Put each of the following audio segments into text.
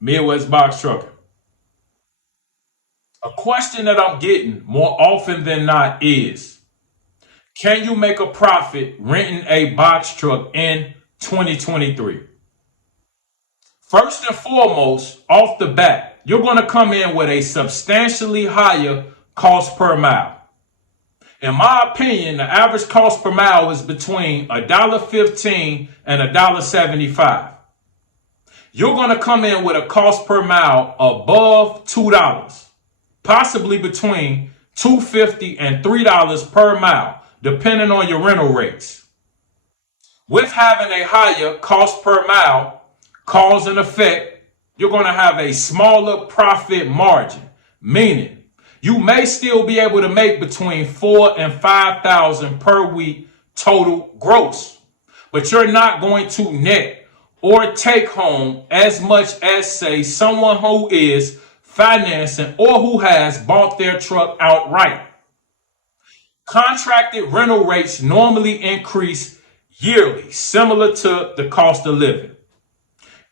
Midwest Box Trucker. A question that I'm getting more often than not is, can you make a profit renting a box truck in 2023? First and foremost, off the bat, you're going to come in with a substantially higher cost per mile. In my opinion, the average cost per mile is between $1.15 and $1.75. You're going to come in with a cost per mile above $2, possibly between $2.50 and $3 per mile, depending on your rental rates. With having a higher cost per mile, cause and effect, you're going to have a smaller profit margin, meaning you may still be able to make between $4,000 and $5,000 per week total gross, but you're not going to net or take home as much as, say, someone who is financing or who has bought their truck outright. Contracted rental rates normally increase yearly, similar to the cost of living.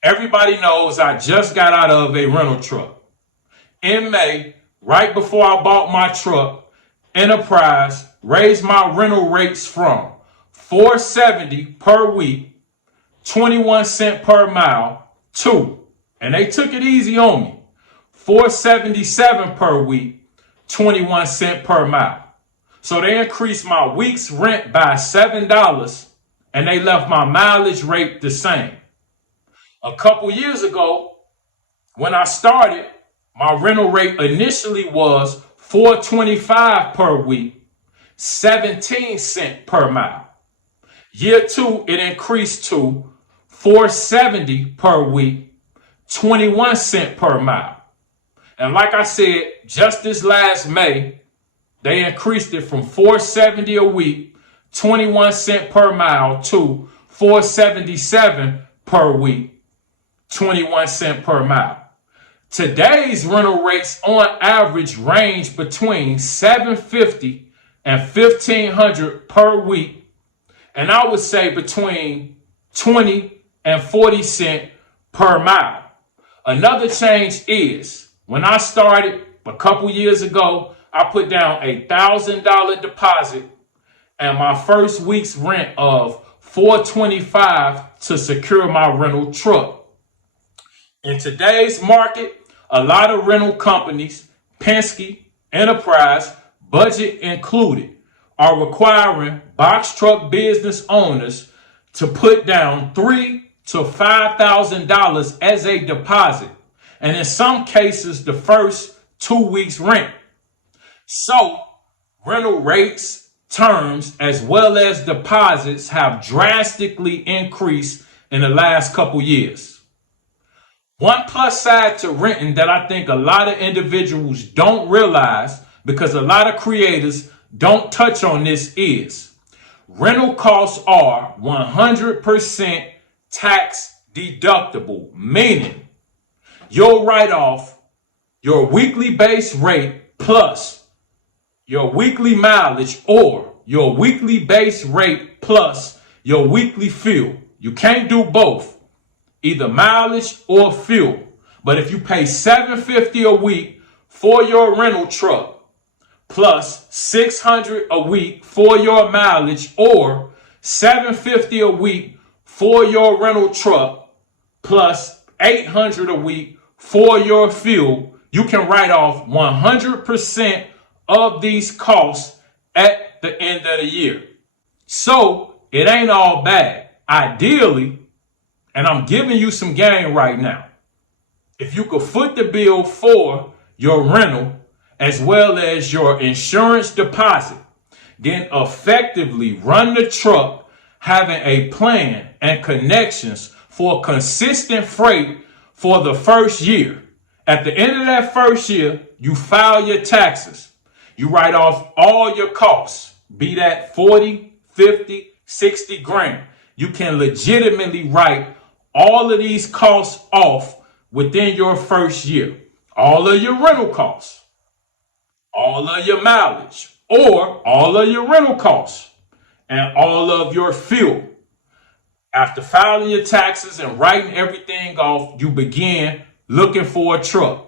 Everybody knows I just got out of a rental truck. In May, right before I bought my truck, Enterprise raised my rental rates from $4.70 per week, 21 cents per mile, to, and they took it easy on me, $4.77 per week, 21 cents per mile. So they increased my week's rent by $7 and they left my mileage rate the same. A couple years ago, when I started, my rental rate initially was $4.25 per week, 17 cents per mile. Year two, it increased to $4.70 per week, 21 cents per mile. And like I said, just this last May, they increased it from $4.70 a week, 21 cents per mile, to $4.77 per week, 21 cents per mile. Today's rental rates on average range between $750 and $1,500 per week, and I would say between 20 and 40 cents per mile. Another change is, when I started a couple years ago, I put down $1,000 deposit and my first week's rent of $425 to secure my rental truck. In today's market, a lot of rental companies, Penske, Enterprise, budget included, are requiring box truck business owners to put down $3,000 to $5,000 as a deposit, and in some cases, the first 2 weeks' rent. So, rental rates, terms, as well as deposits have drastically increased in the last couple years. One plus side to renting that I think a lot of individuals don't realize, because a lot of creators don't touch on this, is rental costs are 100% tax deductible, meaning you'll write off your weekly base rate plus your weekly mileage, or your weekly base rate plus your weekly fuel. You can't do both, either mileage or fuel. But if you pay $750 a week for your rental truck, plus $600 a week for your mileage, or $750 a week for your rental truck, plus $800 a week for your fuel, you can write off 100% of these costs at the end of the year. So it ain't all bad. Ideally, and I'm giving you some game right now, if you could foot the bill for your rental as well as your insurance deposit, then effectively run the truck, having a plan and connections for consistent freight for the first year. At the end of that first year, you file your taxes. You write off all your costs, be that 40, 50, 60 grand. You can legitimately write all of these costs off within your first year. All of your rental costs, all of your mileage, or all of your rental costs, and all of your fuel. After filing your taxes and writing everything off, you begin looking for a truck.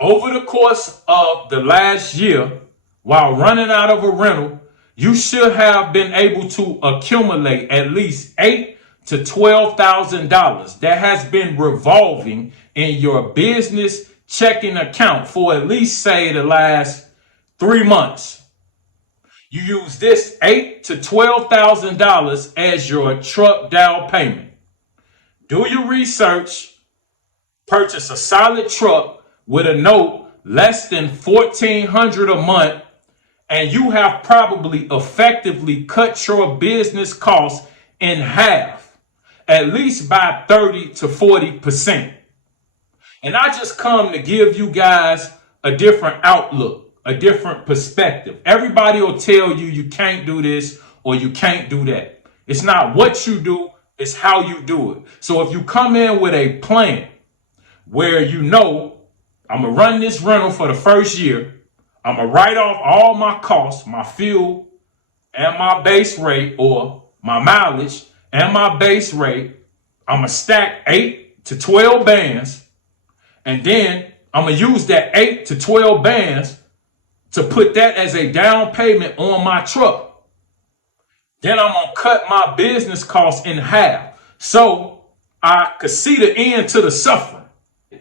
Over the course of the last year, while running out of a rental, you should have been able to accumulate at least $8,000 to $12,000 that has been revolving in your business checking account for at least, say, the last 3 months. You use this $8,000 to $12,000 as your truck down payment. Do your research, purchase a solid truck with a note less than $1,400 a month, and you have probably effectively cut your business costs in half, at least by 30 to 40%. And I just come to give you guys a different outlook, a different perspective. Everybody will tell you you can't do this or you can't do that. It's not what you do, it's how you do it. So if you come in with a plan where you know, I'm going to run this rental for the first year, I'm going to write off all my costs, my fuel and my base rate, or my mileage and my base rate. I'm going to stack 8 to 12 bands, and then I'm going to use that 8 to 12 bands to put that as a down payment on my truck. Then I'm going to cut my business costs in half so I could see the end to the suffering.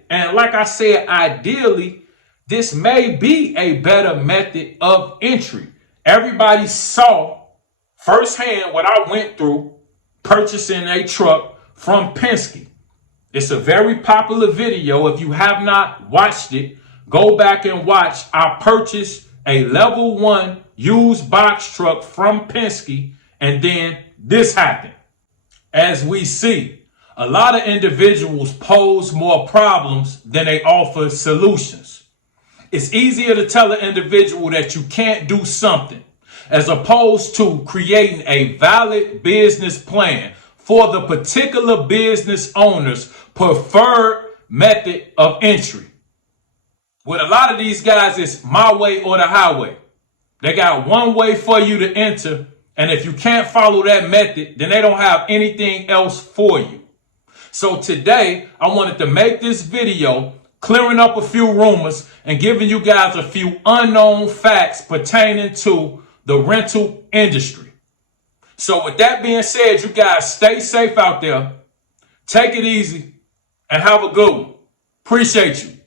And like I said, ideally, this may be a better method of entry. Everybody saw firsthand what I went through purchasing a truck from Penske. It's a very popular video. If you have not watched it, go back and watch. I purchased a level 1 used box truck from Penske, and then this happened. As we see, a lot of individuals pose more problems than they offer solutions. It's easier to tell an individual that you can't do something as opposed to creating a valid business plan for the particular business owner's preferred method of entry. With a lot of these guys, it's my way or the highway. They got one way for you to enter, and if you can't follow that method, then they don't have anything else for you. So today, I wanted to make this video clearing up a few rumors and giving you guys a few unknown facts pertaining to the rental industry. So with that being said, you guys stay safe out there, take it easy, and have a good one. Appreciate you.